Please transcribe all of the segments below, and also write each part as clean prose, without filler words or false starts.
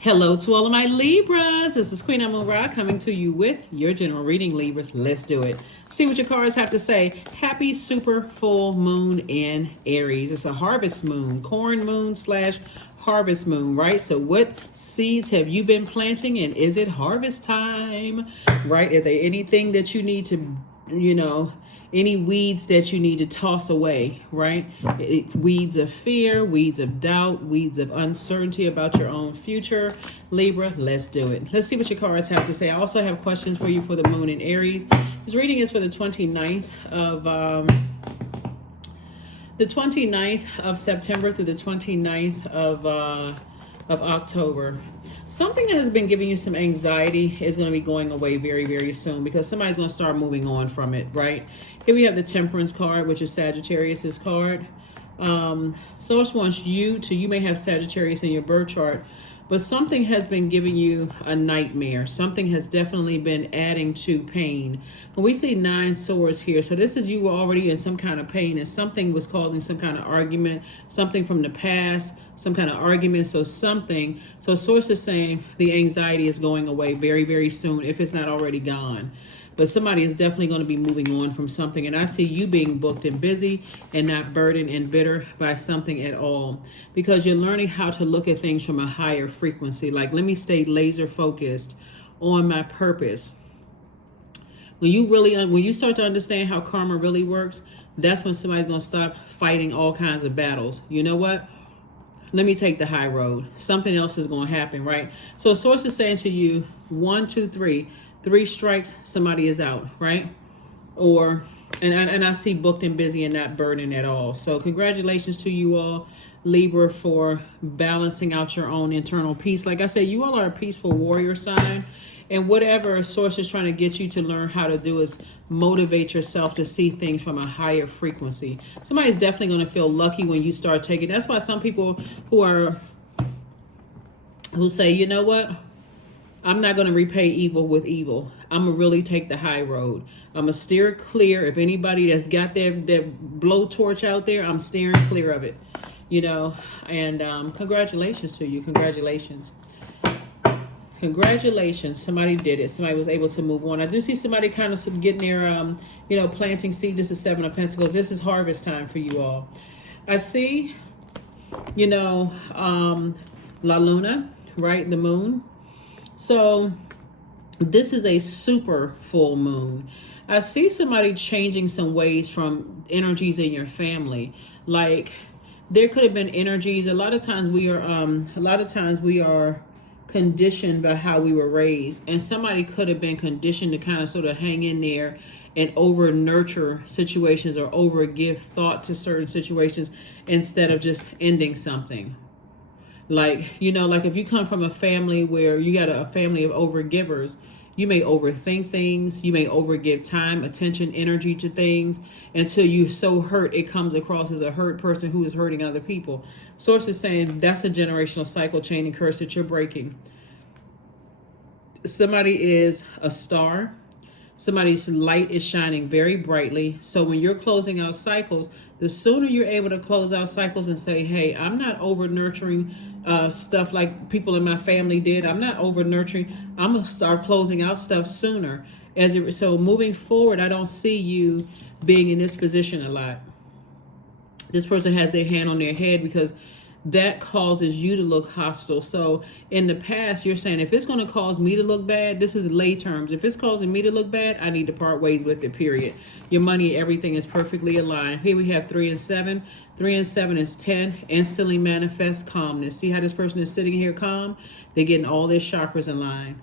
Hello to all of my Libras. This is Queen Amun Ra coming to you with your general reading, Libras. Let's do it. See what your cards have to say. Happy super full moon in Aries. It's a harvest moon, corn moon slash harvest moon, right? So what seeds have you been planting, and is it harvest time, right? Are there anything that you need to, any weeds that you need to toss away, right? Weeds of fear, weeds of doubt, weeds of uncertainty about your own future. Libra, let's do it. Let's see what your cards have to say. I also have questions for you for the moon in Aries. This reading is for the 29th of September through the 29th of October. Something that has been giving you some anxiety is going to be going away very, very soon because somebody's going to start moving on from it, right? Here we have the Temperance card, which is Sagittarius's card. Source wants you may have Sagittarius in your birth chart, but something has been giving you a nightmare. Something has definitely been adding to pain. When we see 9 swords here, so this is you were already in some kind of pain and something was causing some kind of argument, something from the past, some kind of argument. So source is saying the anxiety is going away very, very soon if it's not already gone. But somebody is definitely going to be moving on from something. And I see you being booked and busy and not burdened and bitter by something at all. Because you're learning how to look at things from a higher frequency. Like, let me stay laser focused on my purpose. When you start to understand how karma really works, that's when somebody's going to stop fighting all kinds of battles. You know what? Let me take the high road. Something else is going to happen, right? So source is saying to you, 1, 2, 3. 3 strikes, somebody is out, right? And I see booked and busy and not burdened at all. So congratulations to you all, Libra, for balancing out your own internal peace. Like I said, you all are a peaceful warrior sign. And whatever source is trying to get you to learn how to do is motivate yourself to see things from a higher frequency. Somebody's definitely going to feel lucky when you start taking. That's why some people who say, you know what? I'm not going to repay evil with evil. I'm going to really take the high road. I'm going to steer clear. If anybody that's got their blowtorch out there, I'm steering clear of it. And congratulations to you. Congratulations. Congratulations. Somebody did it. Somebody was able to move on. I do see somebody kind of getting their, planting seed. This is 7 of Pentacles. This is harvest time for you all. I see, La Luna, right? The moon. So this is a super full moon. I see somebody changing some ways from energies in your family. Like there could have been energies. A lot of times we are conditioned by how we were raised, and somebody could have been conditioned to kind of sort of hang in there and over nurture situations or over give thought to certain situations instead of just ending something. Like if you come from a family where you got a family of overgivers, you may overthink things. You may overgive time, attention, energy to things until you're so hurt it comes across as a hurt person who is hurting other people. Source is saying that's a generational cycle, chain, and curse that you're breaking. Somebody is a star. Somebody's light is shining very brightly. So when you're closing out cycles, the sooner you're able to close out cycles and say, hey, I'm not over nurturing stuff like people in my family did. I'm not over nurturing. I'm going to start closing out stuff sooner. So moving forward, I don't see you being in this position a lot. This person has their hand on their head because that causes you to look hostile. So in the past, you're saying, if it's going to cause me to look bad, this is lay terms. If it's causing me to look bad, I need to part ways with it, period. Your money, everything is perfectly aligned. Here we have 3 and 7. 3 and 7 is 10. Instantly manifest calmness. See how this person is sitting here calm? They're getting all their chakras in line.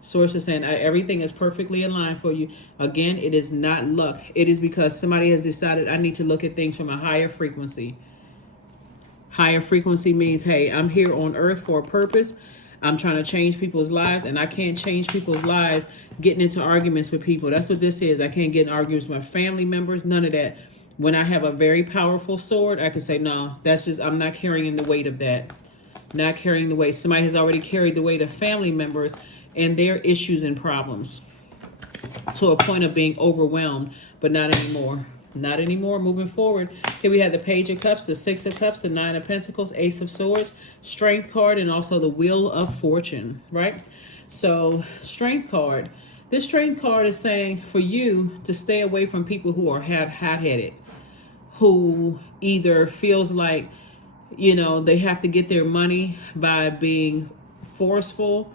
Source is saying everything is perfectly aligned for you. Again, it is not luck. It is because somebody has decided I need to look at things from a higher frequency. Higher frequency means, hey, I'm here on earth for a purpose. I'm trying to change people's lives, and I can't change people's lives getting into arguments with people. That's what this is. I can't get in arguments with my family members, none of that. When I have a very powerful sword, I can say, no, I'm not carrying the weight of that. Not carrying the weight. Somebody has already carried the weight of family members and their issues and problems to a point of being overwhelmed, but not anymore. Not anymore. Moving forward. Here we have the Page of Cups, the Six of Cups, the Nine of Pentacles, Ace of Swords, Strength card, and also the Wheel of Fortune, right? So, Strength card. This Strength card is saying for you to stay away from people who are hot-headed, who either feels like, you know, they have to get their money by being forceful,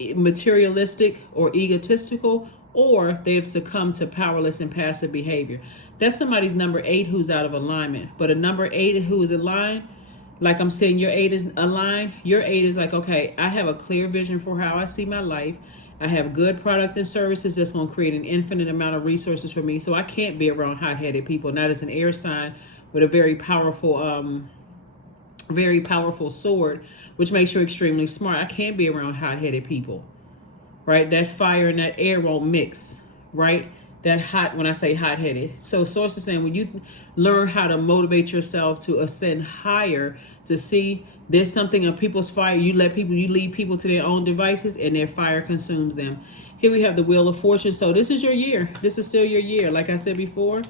materialistic, or egotistical, or they've succumbed to powerless and passive behavior. That's somebody's number 8 who's out of alignment. But a number 8 who is aligned, like I'm saying, your 8 is aligned. Your 8 is like, okay, I have a clear vision for how I see my life. I have good product and services that's going to create an infinite amount of resources for me. So I can't be around hot-headed people. Not as an air sign with a very powerful sword, which makes you extremely smart. I can't be around hot-headed people, right? That fire and that air won't mix, right? That hot, when I say hot-headed. So Source is saying when you learn how to motivate yourself to ascend higher, to see there's something of people's fire, you lead people to their own devices and their fire consumes them. Here we have the Wheel of Fortune. So this is your year. This is still your year. Like I said before,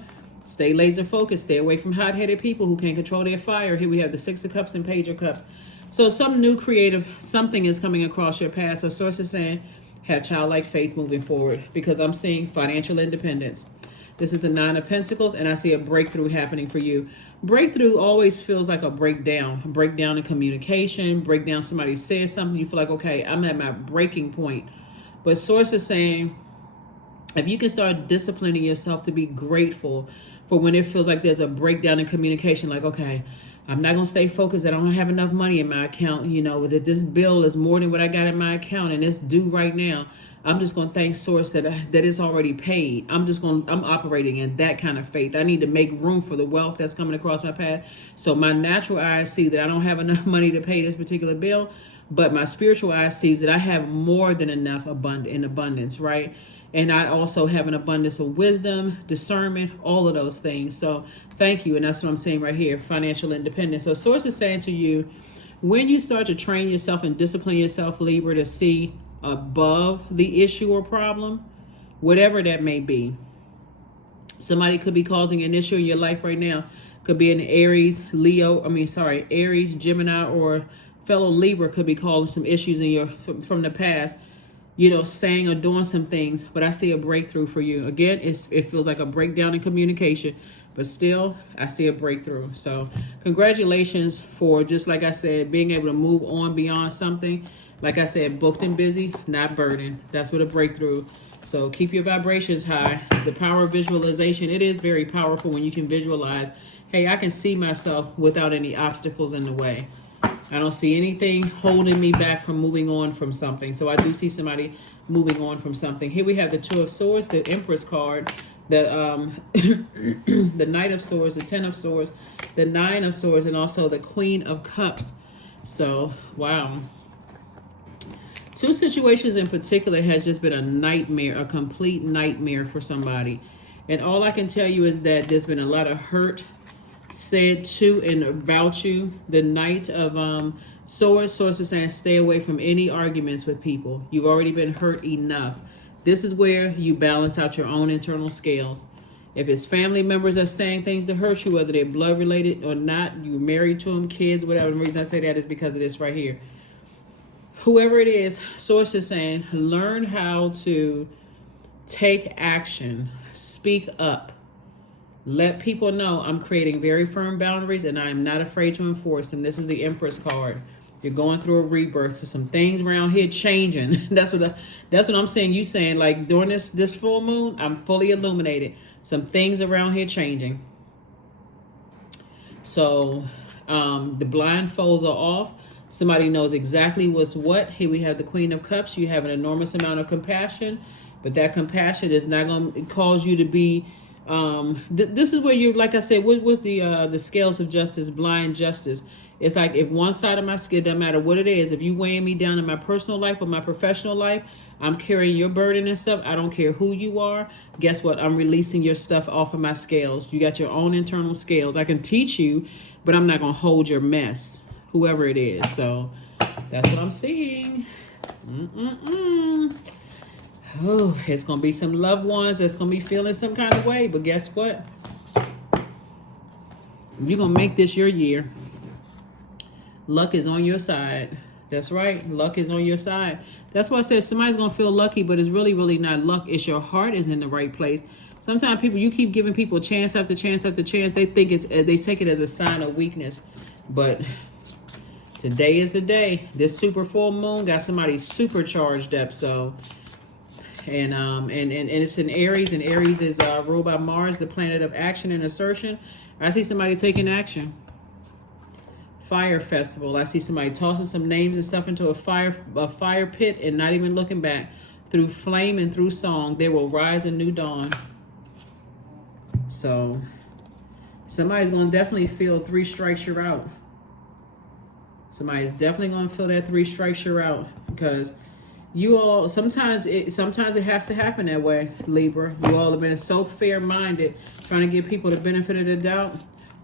stay laser focused. Stay away from hot-headed people who can't control their fire. Here we have the Six of Cups and Page of Cups. So some new creative, something is coming across your path. So Source is saying, have childlike faith moving forward, because I'm seeing financial independence. This is the Nine of Pentacles, and I see a breakthrough happening for you. Breakthrough always feels like a breakdown in communication, breakdown. Somebody says something, you feel like, okay, I'm at my breaking point. But Source is saying, if you can start disciplining yourself to be grateful for when it feels like there's a breakdown in communication, like, okay, I'm not going to stay focused. I don't have enough money in my account. You know, that this bill is more than what I got in my account and it's due right now. I'm just going to thank Source that it's already paid. I'm operating in that kind of faith. I need to make room for the wealth that's coming across my path. So my natural eyes see that I don't have enough money to pay this particular bill, but my spiritual eyes sees that I have more than enough in abundance, right? And I also have an abundance of wisdom, discernment, all of those things. So thank you. And that's what I'm saying right here, financial independence. So Source is saying to you, when you start to train yourself and discipline yourself, Libra, to see above the issue or problem, whatever that may be. Somebody could be causing an issue in your life right now. Could be an Aries, Gemini, or fellow Libra could be causing some issues in from the past. You know, saying or doing some things, but I see a breakthrough for you. Again, it feels like a breakdown in communication, but still, I see a breakthrough. So congratulations for, just like I said, being able to move on beyond something. Like I said, booked and busy, not burdened. That's what a breakthrough. So keep your vibrations high. The power of visualization, it is very powerful when you can visualize, hey, I can see myself without any obstacles in the way. I don't see anything holding me back from moving on from something. So I do see somebody moving on from something. Here we have the Two of Swords, the Empress card, the the Knight of Swords, the Ten of Swords, the Nine of Swords, and also the Queen of Cups. So, wow. Two situations in particular has just been a nightmare, a complete nightmare for somebody. And all I can tell you is that there's been a lot of hurt said to and about you. The Knight of Swords, Source is saying stay away from any arguments with people. You've already been hurt enough. This is where you balance out your own internal scales. If it's family members that are saying things to hurt you, whether they're blood related or not, you're married to them, kids, whatever. The reason I say that is because of this right here. Whoever it is, Source is saying learn how to take action, speak up. Let people know I'm creating very firm boundaries and I am not afraid to enforce them. This is the Empress card. You're going through a rebirth. So some things around here changing. That's what I'm saying. You saying like during this full moon, I'm fully illuminated. Some things around here changing. So the blindfolds are off. Somebody knows exactly what's what. Here we have the Queen of Cups. You have an enormous amount of compassion, but that compassion is not going to cause you to be this is where you, like I said, what was the scales of justice, blind justice. It's like if one side of my skin, doesn't matter what it is, if you weighing me down in my personal life or my professional life, I'm carrying your burden and stuff. I don't care who you are. Guess what? I'm releasing your stuff off of my scales. You got your own internal scales. I can teach you, but I'm not going to hold your mess, whoever it is. So that's what I'm seeing. Oh, it's going to be some loved ones that's going to be feeling some kind of way. But guess what? You're going to make this your year. Luck is on your side. That's right. Luck is on your side. That's why I said somebody's going to feel lucky, but it's really, really not luck. It's your heart is in the right place. Sometimes people, you keep giving people chance after chance after chance. They think they take it as a sign of weakness. But today is the day. This super full moon got somebody supercharged up. So, and it's in Aries, and Aries is ruled by Mars, the planet of action and assertion. I see somebody taking action. Fire festival. I see somebody tossing some names and stuff into a fire pit and not even looking back. Through flame and through song, there will rise a new dawn. So somebody's going to definitely feel 3 strikes you're out. Somebody's definitely going to feel that 3 strikes you're out, because you all, sometimes it has to happen that way, Libra. You all have been so fair-minded, trying to give people the benefit of the doubt.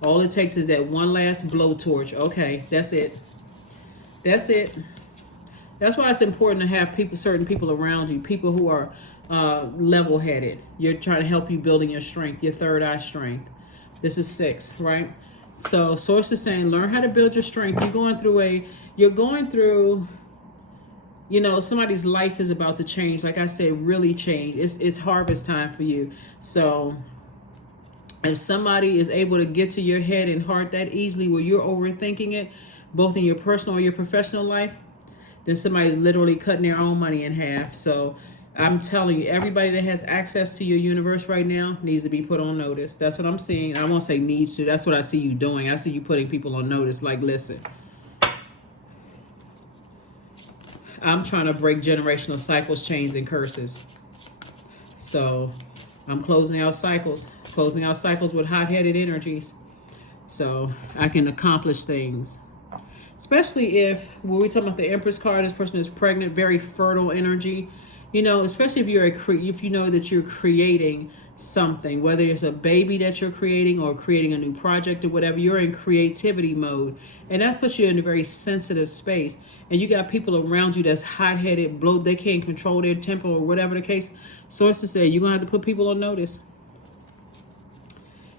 All it takes is that one last blowtorch. Okay, that's it. That's it. That's why it's important to have certain people around you, people who are level-headed. You're trying to help you building your strength, your third eye strength. This is 6, right? So source is saying, learn how to build your strength. You're going through, you know, somebody's life is about to change. Like I said, really change. It's harvest time for you. So if somebody is able to get to your head and heart that easily where you're overthinking it, both in your personal or your professional life, then somebody's literally cutting their own money in half. So I'm telling you, everybody that has access to your universe right now needs to be put on notice. That's what I'm seeing. I won't say needs to. That's what I see you doing. I see you putting people on notice. Like, listen, I'm trying to break generational cycles, chains, and curses. So I'm closing out cycles with hot-headed energies, so I can accomplish things. Especially if, when we talk about the Empress card, this person is pregnant, very fertile energy. You know, especially if you know that you're creating something, whether it's a baby that you're creating or creating a new project or whatever, you're in creativity mode. And that puts you in a very sensitive space. And you got people around you that's hot-headed, they can't control their temper or whatever the case. Sources say you're going to have to put people on notice.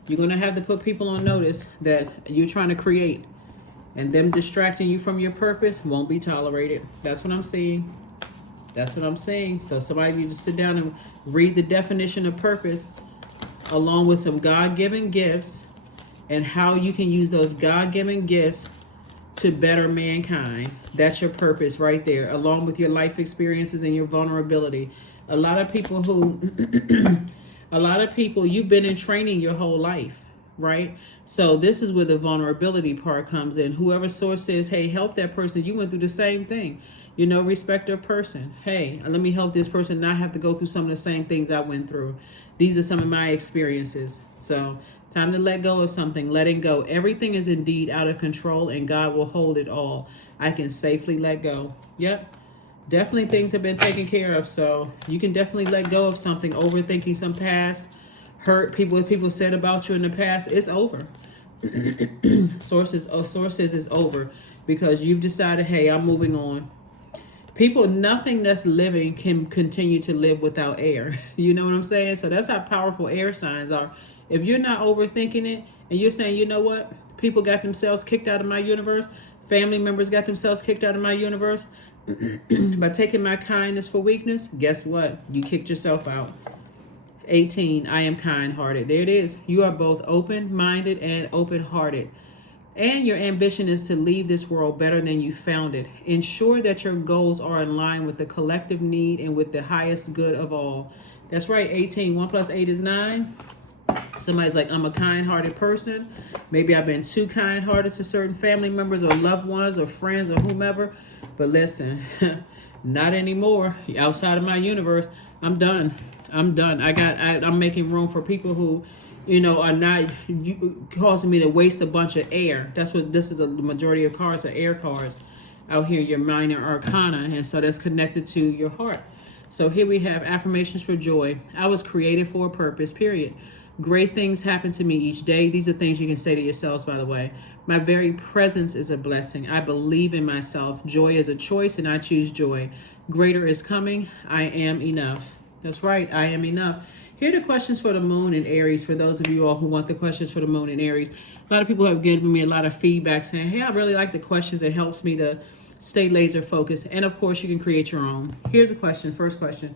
You're going to have to put people on notice that you're trying to create. And them distracting you from your purpose won't be tolerated. That's what I'm seeing. That's what I'm saying. So somebody needs to sit down and read the definition of purpose along with some God-given gifts and how you can use those God-given gifts to better mankind. That's your purpose right there, along with your life experiences and your vulnerability. A lot of people, you've been in training your whole life, right? So this is where the vulnerability part comes in. Whoever source says, hey, help that person. You went through the same thing. You know, respect of person. Hey, let me help this person not have to go through some of the same things I went through. These are some of my experiences. So time to let go of something, letting go. Everything is indeed out of control and God will hold it all. I can safely let go. Yep. Definitely things have been taken care of. So you can definitely let go of something, overthinking some past hurt, what people said about you in the past. It's over. Sources is over because you've decided, hey, I'm moving on. People, nothing that's living can continue to live without air. You know what I'm saying? So that's how powerful air signs are. If you're not overthinking it and you're saying, you know what? People got themselves kicked out of my universe. Family members got themselves kicked out of my universe by taking my kindness for weakness. Guess what? You kicked yourself out. 18, I am kind-hearted. There it is. You are both open-minded and open-hearted. And your ambition is to leave this world better than you found it. Ensure that your goals are in line with the collective need and with the highest good of all. That's right, 18. 1 plus 8 is 9. Somebody's like, I'm a kind-hearted person. Maybe I've been too kind-hearted to certain family members or loved ones or friends or whomever. But listen, not anymore. Outside of my universe, I'm done. I'm making room for people who, you know, are not causing me to waste a bunch of air. That's what this is. The majority of cards are air cards out here, your minor arcana. And so that's connected to your heart. So here we have affirmations for joy. I was created for a purpose, period. Great things happen to me each day. These are things you can say to yourselves, by the way. My very presence is a blessing. I believe in myself. Joy is a choice, and I choose joy. Greater is coming. I am enough. That's right. I am enough. Here are the questions for the moon in Aries, for those of you all who want the questions for the moon in Aries. A lot of people have given me a lot of feedback saying, hey, I really like the questions. It helps me to stay laser focused. And of course, you can create your own. Here's a question. First question.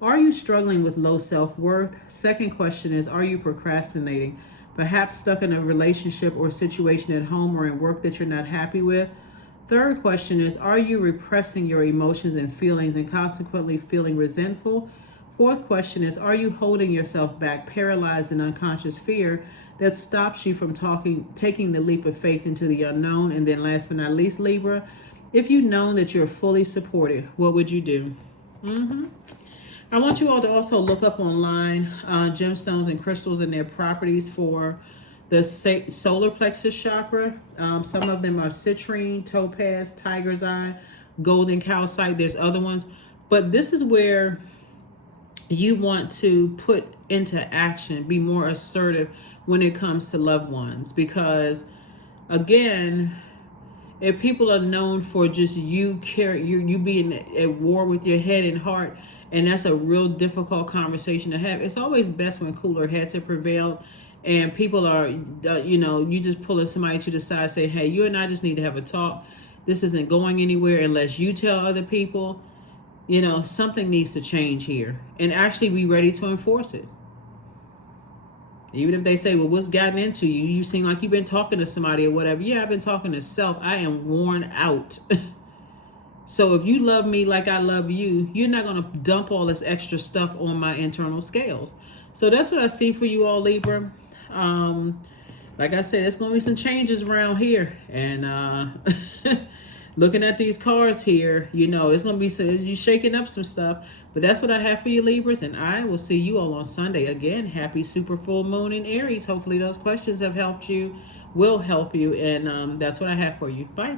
Are you struggling with low self-worth? Second question is, are you procrastinating? Perhaps stuck in a relationship or situation at home or in work that you're not happy with? Third question is, are you repressing your emotions and feelings and consequently feeling resentful? Fourth question is, are you holding yourself back, paralyzed in unconscious fear that stops you from taking the leap of faith into the unknown? And then last but not least, Libra, if you know that you're fully supported, what would you do? I want you all to also look up online gemstones and crystals and their properties for the solar plexus chakra. Some of them are citrine, topaz, tiger's eye, golden calcite. There's other ones. But this is where you want to put into action, be more assertive when it comes to loved ones. Because, again, if people are known for just you being at war with your head and heart, and that's a real difficult conversation to have. It's always best when cooler heads have prevailed and people are, you just pulling somebody to the side, say, hey, you and I just need to have a talk. This isn't going anywhere unless you tell other people. Something needs to change here, and actually be ready to enforce it. Even if they say, well, what's gotten into you? You seem like you've been talking to somebody or whatever. Yeah, I've been talking to self. I am worn out. So if you love me like I love you, you're not going to dump all this extra stuff on my internal scales. So that's what I see for you all, Libra. Like I said, there's going to be some changes around here. And looking at these cards here, it's going to be you shaking up some stuff. But that's what I have for you, Libras. And I will see you all on Sunday. Again, happy super full moon in Aries. Hopefully those questions have helped you, will help you. And that's what I have for you. Bye.